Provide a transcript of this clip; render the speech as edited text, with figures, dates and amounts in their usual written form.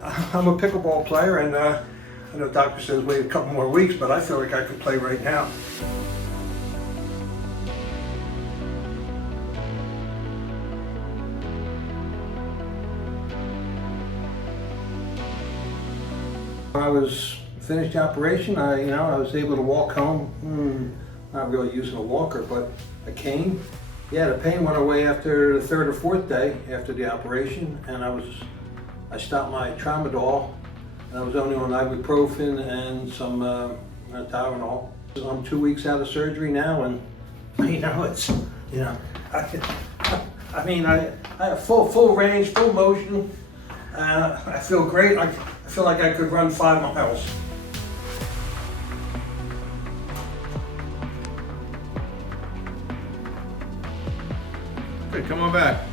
I'm a pickleball player, and I know doctor says wait a couple more weeks, but I feel like I could play right now. When I was finished the operation, I was able to walk home. Not really using a walker, but a cane. Yeah, the pain went away after the third or fourth day after the operation, and I stopped my tramadol. I was only on ibuprofen and some Tylenol. I'm 2 weeks out of surgery now, and I have full range, full motion. I feel great. I feel like I could run 5 miles. Good, come on back.